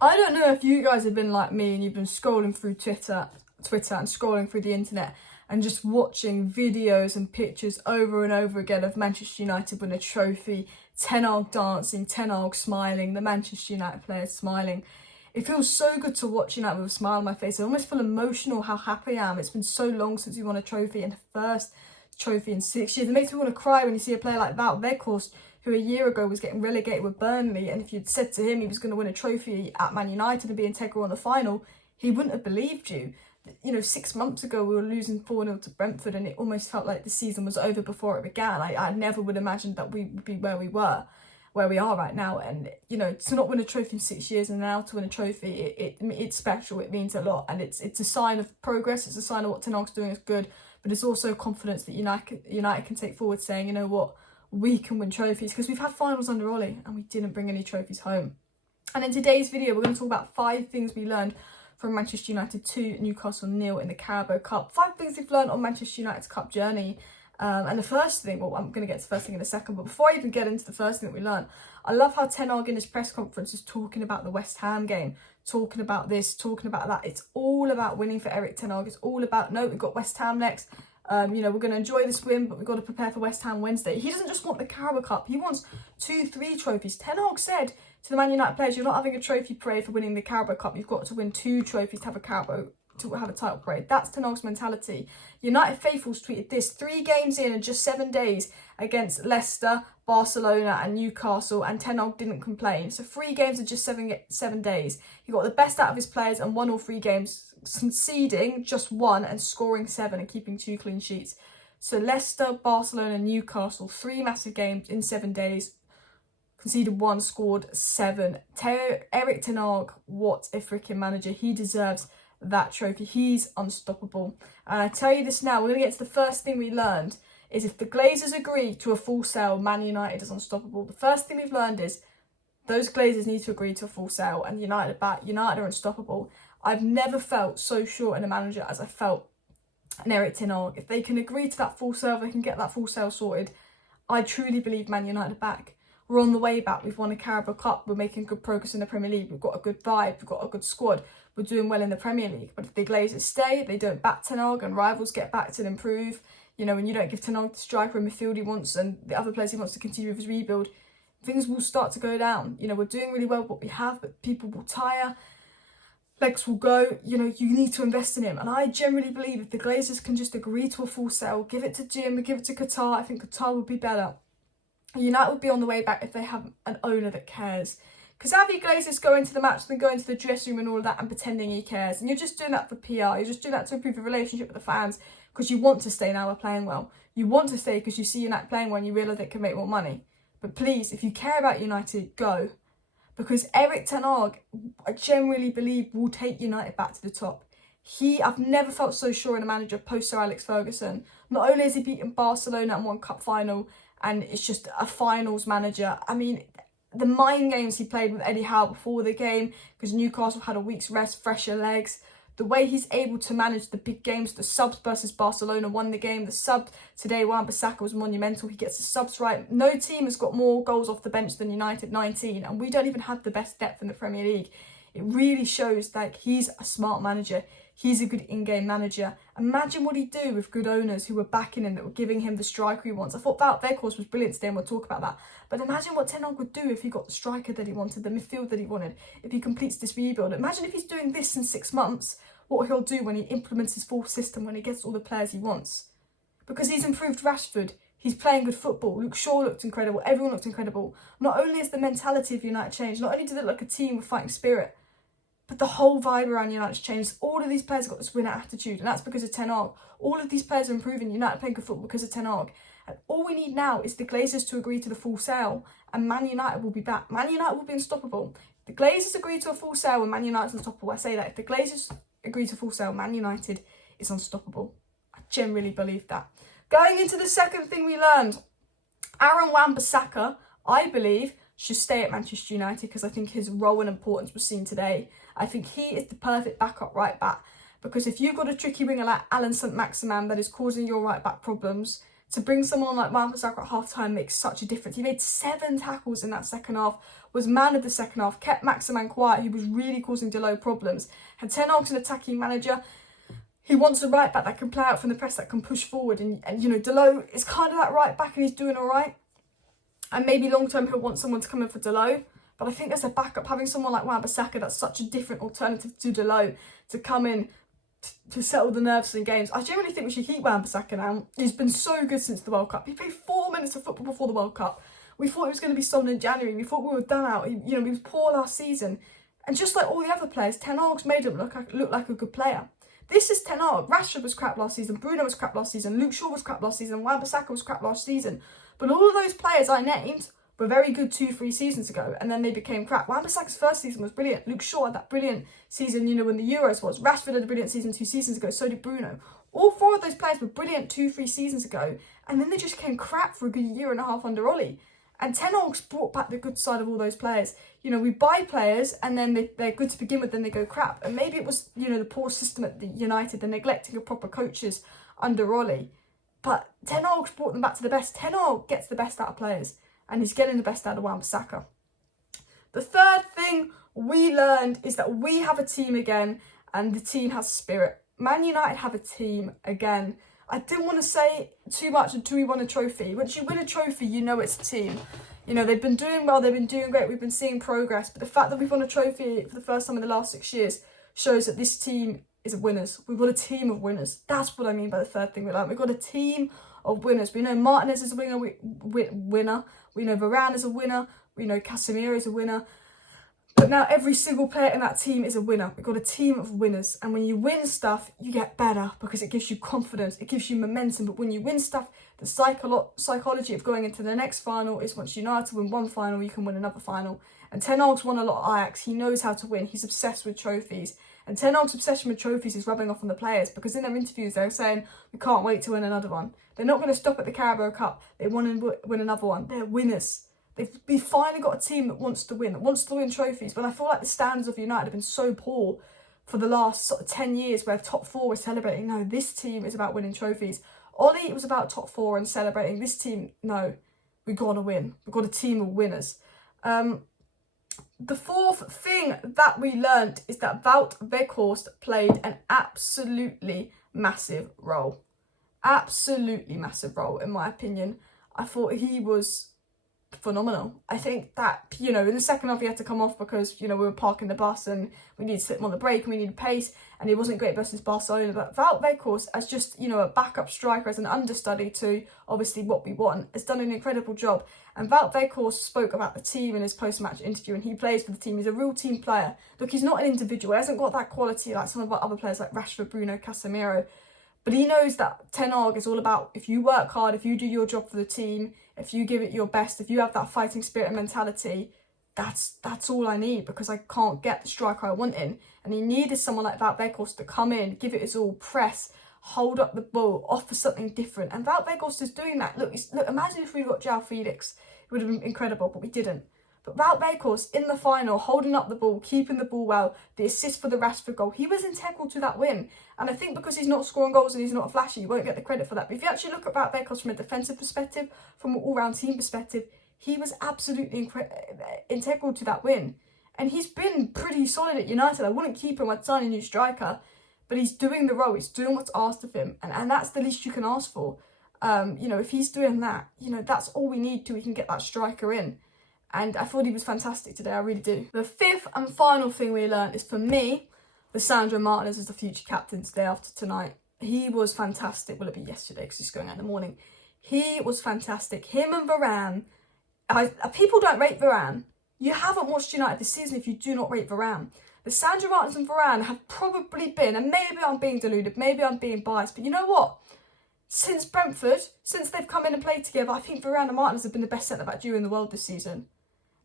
I don't know if you guys have been like me and you've been scrolling through Twitter and scrolling through the internet and just watching videos and pictures over and over again of Manchester United win a trophy, Ten Hag dancing, Ten Hag smiling, the Manchester United players smiling. It feels so good to watch United with a smile on my face. I almost feel emotional how happy I am. It's been so long since we won a trophy, and the first trophy in 6 years. It makes me want to cry when you see a player like that, Weghorst, who a year ago was getting relegated with Burnley, and if you'd said to him he was going to win a trophy at Man United and be integral in the final, he wouldn't have believed you. 6 months ago we were losing 4-0 to Brentford, and it almost felt like the season was over before it began. I never would imagine that we would be where we are right now. And to not win a trophy in 6 years and now to win a trophy, it's special. It means a lot, and it's a sign of progress. It's a sign of what Ten Hag's doing is good, but it's also confidence that United can take forward, saying, you know what, we can win trophies, because we've had finals under Ollie and we didn't bring any trophies home. And in today's video, we're going to talk about 5 things we learned from Manchester United 2, Newcastle 0 in the Carabao Cup. 5 things we've learned on Manchester United's Cup journey. And the first thing, well, I'm going to get to the first thing in a second, but before I even get into the first thing that we learned, I love how Ten Hag in his press conference is talking about the West Ham game, talking about this, talking about that. It's all about winning for Erik Ten Hag. It's all about, no, we've got West Ham next. We're going to enjoy this win, but we've got to prepare for West Ham Wednesday. He doesn't just want the Carabao Cup. He wants 2-3 trophies. Ten Hag said to the Man United players, you're not having a trophy parade for winning the Carabao Cup. You've got to win 2 trophies to have a title parade. That's Ten Hag's mentality. United faithfuls tweeted this: 3 games in and just 7 days against Leicester, Barcelona and Newcastle, and Ten Hag didn't complain. So 3 games in just 7 days. He got the best out of his players and won all 3 games, conceding just 1 and scoring 7 and keeping 2 clean sheets. So Leicester, Barcelona, Newcastle, 3 massive games in 7 days. Conceded 1, scored 7. Erik Ten Hag, what a freaking manager. He deserves that trophy. He's unstoppable. And I tell you this now, we're going to get to the first thing we learned, is if the Glazers agree to a full sale, Man United is unstoppable. The first thing we've learned is those Glazers need to agree to a full sale, and United are unstoppable. I've never felt so sure in a manager as I felt in Erik Ten Hag. If they can agree to that full sale, they can get that full sale sorted, I truly believe Man United are back. We're on the way back. We've won a Carabao Cup. We're making good progress in the Premier League. We've got a good vibe. We've got a good squad. We're doing well in the Premier League. But if the Glazers stay, they don't back Ten Hag, and rivals get backed and improve, when you don't give Ten Hag the striker and midfield he wants and the other players he wants to continue with his rebuild, things will start to go down. We're doing really well with what we have, but people will tire. Legs will go. You need to invest in him. And I generally believe if the Glazers can just agree to a full sale, give it to Jim, give it to Qatar, I think Qatar would be better. United would be on the way back if they have an owner that cares. Because Avi Glazers go into the match and then go into the dressing room and all of that and pretending he cares. And you're just doing that for PR. You're just doing that to improve your relationship with the fans, because you want to stay now we're playing well. You want to stay because you see United playing well and you realise they can make more money. But please, if you care about United, go. Because Erik Ten Hag, I genuinely believe, will take United back to the top. I've never felt so sure in a manager post Sir Alex Ferguson. Not only has he beaten Barcelona and won cup final, and it's just a finals manager. I mean, the mind games he played with Eddie Howe before the game, because Newcastle had a week's rest, fresher legs. The way he's able to manage the big games, the subs versus Barcelona won the game. The sub today, Wan-Bissaka, was monumental. He gets the subs right. No team has got more goals off the bench than United, 19. And we don't even have the best depth in the Premier League. It really shows that he's a smart manager. He's a good in-game manager. Imagine what he'd do with good owners who were backing him, that were giving him the striker he wants. I thought Weghorst was brilliant today, and we'll talk about that. But imagine what Ten Hag would do if he got the striker that he wanted, the midfield that he wanted, if he completes this rebuild. Imagine if he's doing this in 6 months, what he'll do when he implements his full system, when he gets all the players he wants. Because he's improved Rashford. He's playing good football. Luke Shaw looked incredible. Everyone looked incredible. Not only has the mentality of United changed, not only did it look like a team with fighting spirit, but the whole vibe around United's changed. All of these players have got this winner attitude, and that's because of Ten Hag. All of these players are improving. United playing good football because of Ten Hag. And all we need now is the Glazers to agree to the full sale, and Man United will be back. Man United will be unstoppable. The Glazers agree to a full sale and Man United's unstoppable. I say that. If the Glazers agree to full sale, Man United is unstoppable. I genuinely believe that. Going into the second thing we learned, Wan-Bissaka, I believe, should stay at Manchester United, because I think his role and importance was seen today. I think he is the perfect backup right back, because if you've got a tricky winger like Alan St. Maximin that is causing your right back problems, To bring someone like Wan-Bissaka at half-time makes such a difference. He made 7 tackles in that second half, was man of the second half, kept Maximin quiet, who was really causing Dalot problems. Had Ten Hag's an attacking manager. He wants a right back that can play out from the press, that can push forward. And you know, Dalot is kind of that right back and he's doing all right. And maybe long-term he'll want someone to come in for Dalot. But I think as a backup, having someone like Wan-Bissaka, that's such a different alternative to Dalot, to come in to settle the nerves in games. I genuinely think we should keep Wan-Bissaka now. He's been so good since the World Cup. He played 4 minutes of football before the World Cup. We thought he was going to be sold in January. We thought we were done out. He was poor last season. And just like all the other players, Ten Hag's made him look like a good player. This is Ten Hag. Rashford was crap last season. Bruno was crap last season. Luke Shaw was crap last season. Wan-Bissaka was crap last season. But all of those players I named were very good 2-3 seasons ago, and then they became crap. Wan-Bissaka's first season was brilliant. Luke Shaw had that brilliant season, when the Euros was. Rashford had a brilliant season 2 seasons ago, so did Bruno. All 4 of those players were brilliant 2-3 seasons ago, and then they just came crap for a good year and a half under Ollie. And Ten Hag's brought back the good side of all those players. We buy players, and then they're good to begin with, then they go crap. And maybe it was, the poor system at the United, the neglecting of proper coaches under Ollie. But Ten Hag's brought them back to the best. Ten Hag gets the best out of players, and he's getting the best out of Wan-Bissaka. The third thing we learned is that we have a team again, and the team has spirit. Man United have a team again. I didn't want to say too much until we won a trophy. Once you win a trophy, you know it's a team. They've been doing well, they've been doing great, we've been seeing progress, but the fact that we've won a trophy for the first time in the last 6 years shows that this team is winners. We've got a team of winners. That's what I mean by the third thing we learned. We've got a team of winners. We know Martinez is a winner. We know Varane is a winner. We know Casemiro is a winner. But now every single player in that team is a winner. We've got a team of winners. And when you win stuff, you get better because it gives you confidence. It gives you momentum. But when you win stuff, the psychology of going into the next final is once United win one final, you can win another final. And Ten Hag's won a lot at Ajax. He knows how to win. He's obsessed with trophies. And Ten Hag's obsession with trophies is rubbing off on the players because in their interviews they're saying, we can't wait to win another one. They're not going to stop at the Carabao Cup. They want to win another one. They're winners. We've finally got a team that wants to win trophies. But I feel like the standards of United have been so poor for the last 10 years where top 4 was celebrating. No, this team is about winning trophies. Ollie, it was about top 4 and celebrating. This team, no, we've got to win. We've got a team of winners. The fourth thing that we learned is that Weghorst played an absolutely massive role. Absolutely massive role, in my opinion. I thought he was phenomenal. I think that, in the second half he had to come off because, we were parking the bus and we needed to sit him on the break and we needed pace and he wasn't great versus Barcelona. But Weghorst, as just, a backup striker, as an understudy to obviously what we want, has done an incredible job. And Weghorst spoke about the team in his post-match interview and he plays for the team. He's a real team player. Look, he's not an individual. He hasn't got that quality like some of our other players like Rashford, Bruno, Casemiro. But he knows that Ten Hag is all about if you work hard, if you do your job for the team, if you give it your best, if you have that fighting spirit and mentality, that's all I need because I can't get the striker I want in. And he needed someone like Weghorst to come in, give it his all, press, hold up the ball, offer something different. And Weghorst is doing that. Look, imagine if we got João Felix. It would have been incredible, but we didn't. But Weghorst in the final, holding up the ball, keeping the ball well, the assist for the Rashford goal, he was integral to that win. And I think because he's not scoring goals and he's not flashy, you won't get the credit for that. But if you actually look at Weghorst from a defensive perspective, from an all-round team perspective, he was absolutely integral to that win. And he's been pretty solid at United. I wouldn't keep him. I'd sign a new striker. But he's doing the role. He's doing what's asked of him. And that's the least you can ask for. If he's doing that, that's all we need we can get that striker in. And I thought he was fantastic today, I really do. The fifth and final thing we learned is, for me, Lisandro Martinez is the future captain today after tonight. He was fantastic. Will it be yesterday because he's going out in the morning? He was fantastic. Him and Varane. People don't rate Varane. You haven't watched United this season if you do not rate Varane. Lisandro Martinez and Varane have probably been, and maybe I'm being deluded, maybe I'm being biased, but you know what? Since Brentford, since they've come in and played together, I think Varane and Martinez have been the best centre-back duo in the world this season.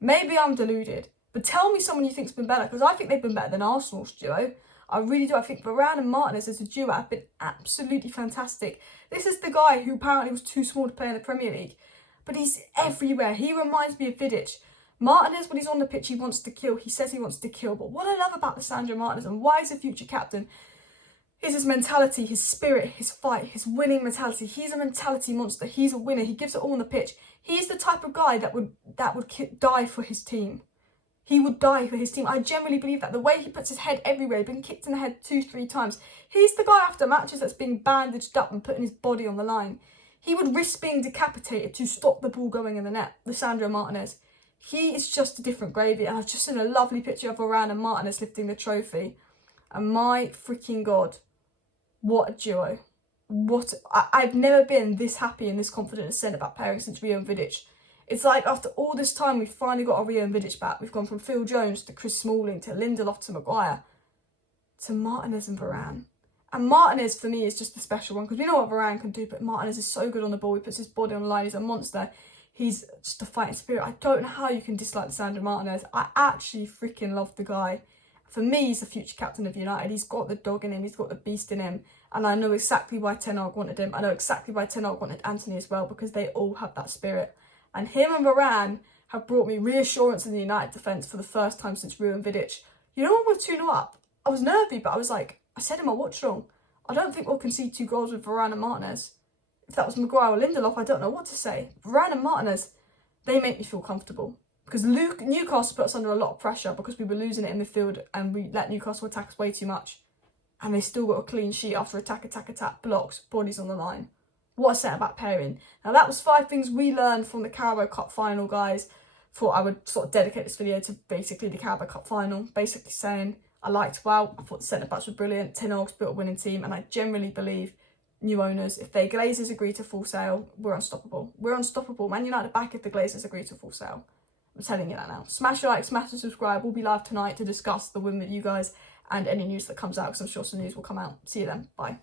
Maybe I'm deluded, but tell me someone you think's been better, because I think they've been better than Arsenal's duo. I really do. I think Varane and Martinez as a duo have been absolutely fantastic. This is the guy who apparently was too small to play in the Premier League, but he's everywhere. He reminds me of Vidic. Martinez, when he's on the pitch, he wants to kill. He says he wants to kill. But what I love about Lisandro Martinez and why he's a future captain, his mentality, his spirit, his fight, his winning mentality. He's a mentality monster. He's a winner. He gives it all on the pitch. He's the type of guy that would die for his team. He would die for his team. I genuinely believe that. The way he puts his head everywhere, he's been kicked in the head 2-3 times. He's the guy after matches that's being bandaged up and putting his body on the line. He would risk being decapitated to stop the ball going in the net. Lisandro Martinez. He is just a different gravy. And I've just seen a lovely picture of Varane and Martinez lifting the trophy. And my freaking God, what a duo. I've never been this happy and this confident in centre-back pairing since Rio and Vidic. It's like after all this time, we've finally got our Rio and Vidic back. We've gone from Phil Jones to Chris Smalling to Lindelof to Maguire to Martinez and Varane. And Martinez, for me, is just the special one because we know what Varane can do, but Martinez is so good on the ball. He puts his body on the line. He's a monster. He's just a fighting spirit. I don't know how you can dislike Lisandro Martinez. I actually freaking love the guy. For me, he's the future captain of United. He's got the dog in him. He's got the beast in him. And I know exactly why Ten Hag wanted him. I know exactly why Ten Hag wanted Anthony as well because they all have that spirit. And him and Varane have brought me reassurance in the United defence for the first time since Rio and Vidic. You know when we're 2-0 up? I was nervy, but I was like, I said in my watch along, I don't think we'll concede 2 goals with Varane and Martinez. If that was Maguire or Lindelof, I don't know what to say. Varane and Martinez, they make me feel comfortable. Because Newcastle put us under a lot of pressure because we were losing it in midfield and we let Newcastle attack us way too much. And they still got a clean sheet after attack, blocks, bodies on the line. What a centre-back pairing. Now that was 5 things we learned from the Carabao Cup final, guys. Thought I would sort of dedicate this video to basically the Carabao Cup final. Basically saying I liked well. I thought the centre-backs were brilliant. Ten Hag's built a winning team. And I generally believe new owners, if they Glazers agree to full sale, we're unstoppable. We're unstoppable. Man United back if the Glazers agree to full sale. I'm telling you that now. Smash a like, smash and subscribe. We'll be live tonight to discuss the win with you guys and any news that comes out because I'm sure some news will come out. See you then. Bye.